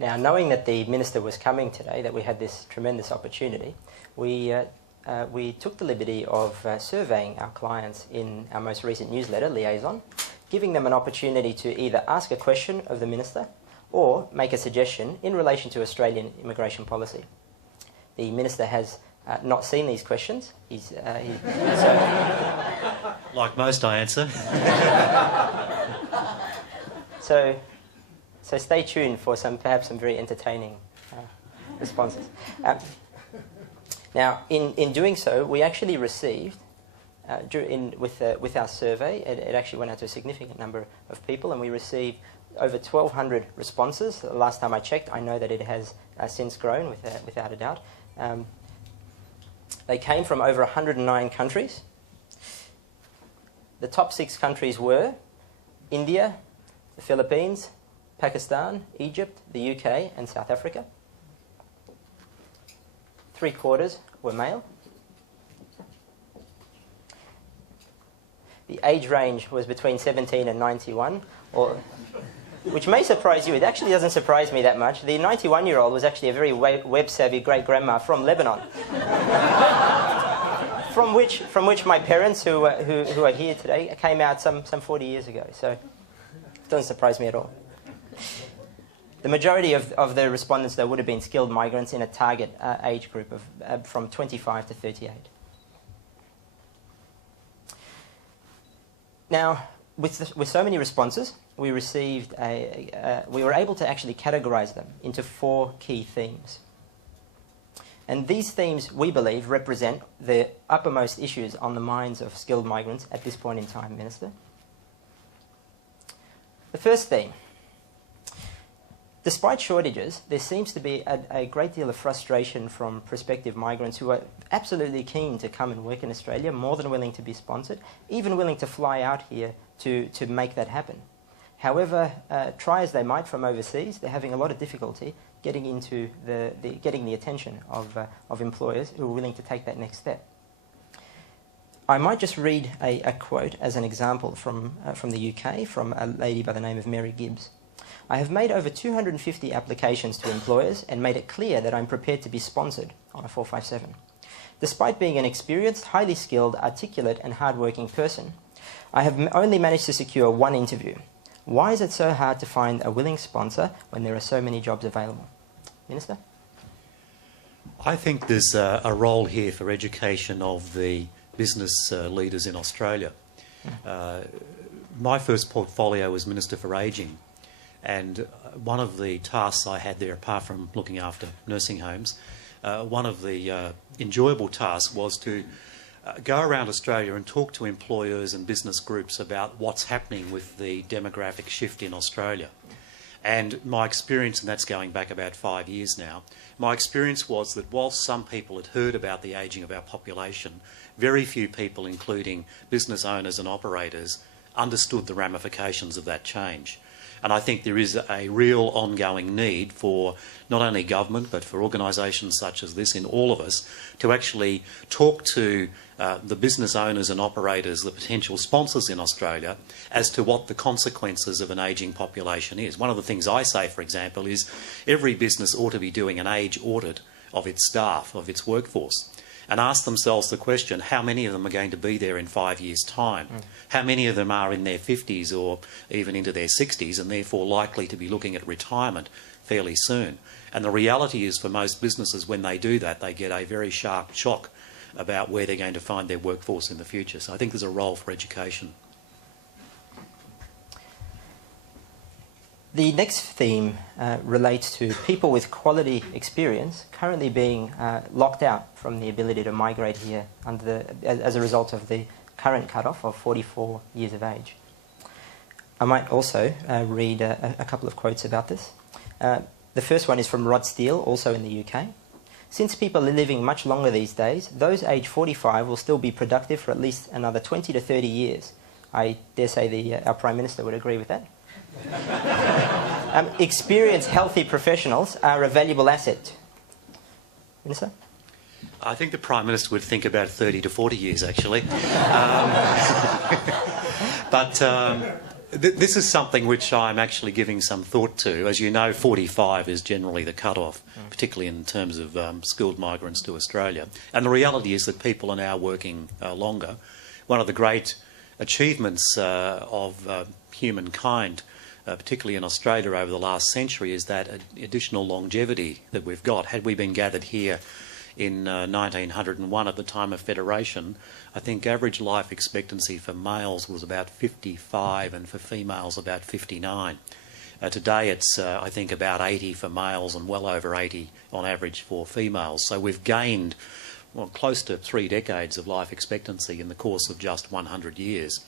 Now, knowing that the Minister was coming today, that we had this tremendous opportunity, we took the liberty of surveying our clients in our most recent newsletter, Liaison, giving them an opportunity to either ask a question of the Minister or make a suggestion in relation to Australian immigration policy. The Minister has not seen these questions. Like most, I answer. So stay tuned for perhaps some very entertaining responses. Now, in doing so, we actually received, with our survey, it actually went out to a significant number of people, and we received over 1,200 responses. The last time I checked, I know that it has since grown, without a doubt. They came from over 109 countries. The top 6 countries were India, the Philippines, Pakistan, Egypt, the UK, and South Africa. 3/4 were male. The age range was between 17 and 91, which may surprise you. It actually doesn't surprise me that much. The 91-year-old was actually a very web-savvy great-grandma from Lebanon, from which my parents, who are here today, came out some 40 years ago. So it doesn't surprise me at all. The majority of the respondents, though, would have been skilled migrants in a target age group of from 25 to 38. Now, with so many responses, we received we were able to actually categorise them into 4 key themes. And these themes, we believe, represent the uppermost issues on the minds of skilled migrants at this point in time, Minister. The first theme. Despite shortages, there seems to be a great deal of frustration from prospective migrants who are absolutely keen to come and work in Australia, more than willing to be sponsored, even willing to fly out here to make that happen. However, try as they might from overseas, they're having a lot of difficulty getting into getting the attention of employers who are willing to take that next step. I might just read a quote as an example from the UK, from a lady by the name of Mary Gibbs. "I have made over 250 applications to employers and made it clear that I'm prepared to be sponsored on a 457. Despite being an experienced, highly skilled, articulate and hard-working person, I have only managed to secure 1 interview. Why is it so hard to find a willing sponsor when there are so many jobs available?" Minister? I think there's a role here for education of the business leaders in Australia. My first portfolio was Minister for Ageing. And one of the tasks I had there, apart from looking after nursing homes, one of the enjoyable tasks was to go around Australia and talk to employers and business groups about what's happening with the demographic shift in Australia. And my experience, and that's going back about 5 years now, my experience was that whilst some people had heard about the ageing of our population, very few people, including business owners and operators, understood the ramifications of that change. And I think there is a real ongoing need for not only government but for organisations such as this, in all of us, to actually talk to the business owners and operators, the potential sponsors in Australia, as to what the consequences of an ageing population is. One of the things I say, for example, is every business ought to be doing an age audit of its staff, of its workforce, and ask themselves the question, how many of them are going to be there in 5 years' time? How many of them are in their 50s or even into their 60s and therefore likely to be looking at retirement fairly soon? And the reality is, for most businesses, when they do that, they get a very sharp shock about where they're going to find their workforce in the future. So I think there's a role for education. The next theme relates to people with quality experience currently being locked out from the ability to migrate here as a result of the current cutoff of 44 years of age. I might also read a couple of quotes about this. The first one is from Rod Steele, also in the UK. "Since people are living much longer these days, those aged 45 will still be productive for at least another 20 to 30 years. I dare say our Prime Minister would agree with that. Experienced, healthy professionals are a valuable asset." Minister? I think the Prime Minister would think about 30 to 40 years, actually. But This is something which I'm actually giving some thought to. As you know, 45 is generally the cut-off, particularly in terms of skilled migrants to Australia. And the reality is that people are now working longer. One of the great achievements of humankind, particularly in Australia over the last century, is that additional longevity that we've got. Had we been gathered here in 1901 at the time of Federation, I think average life expectancy for males was about 55 and for females about 59. Today it's, I think, about 80 for males and well over 80 on average for females. So we've gained close to 3 decades of life expectancy in the course of just 100 years.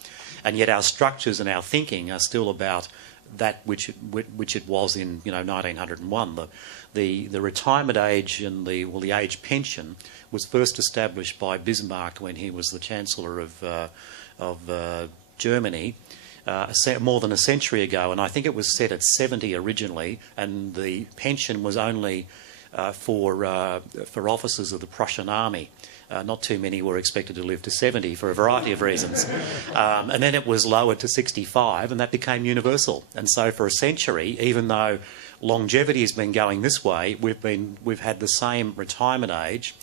And yet our structures and our thinking are still about that which it was in 1901. The retirement age and the age pension was first established by Bismarck when he was the Chancellor of Germany more than a century ago, and I think it was set at 70 originally, and the pension was only for officers of the Prussian army. Not too many were expected to live to 70 for a variety of reasons. And then it was lowered to 65, and that became universal. And so for a century, even though longevity has been going this way, we've had the same retirement age,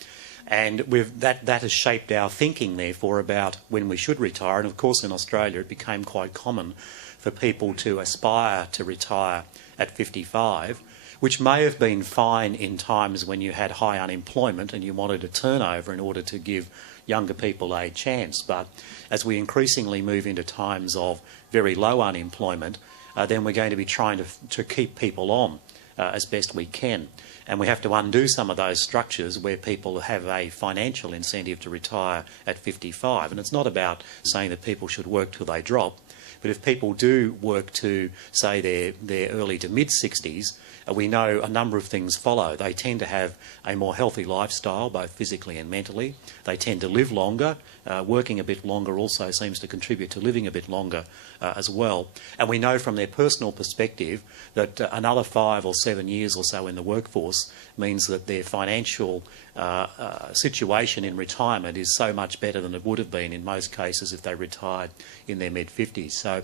and that has shaped our thinking, therefore, about when we should retire. And of course, in Australia, it became quite common for people to aspire to retire at 55. Which may have been fine in times when you had high unemployment and you wanted a turnover in order to give younger people a chance. But as we increasingly move into times of very low unemployment, then we're going to be trying to keep people on as best we can. And we have to undo some of those structures where people have a financial incentive to retire at 55. And it's not about saying that people should work till they drop, but if people do work to, say, their early to mid-60s, we know a number of things follow. They tend to have a more healthy lifestyle, both physically and mentally. They tend to live longer. Working a bit longer also seems to contribute to living a bit longer as well. And we know from their personal perspective that another 5 or 7 years or so in the workforce means that their financial situation in retirement is so much better than it would have been in most cases if they retired in their mid-50s. So,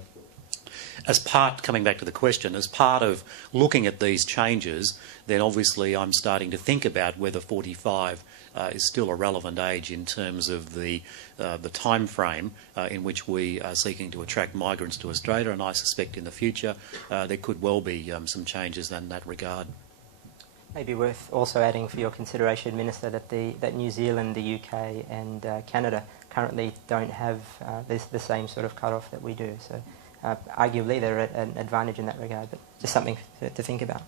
coming back to the question, as part of looking at these changes, then obviously I'm starting to think about whether 45 is still a relevant age in terms of the time frame in which we are seeking to attract migrants to Australia, and I suspect in the future there could well be some changes in that regard. Maybe worth also adding for your consideration, Minister, that New Zealand, the UK and Canada currently don't have the same sort of cut-off that we do. So arguably they're at an advantage in that regard, but just something to think about.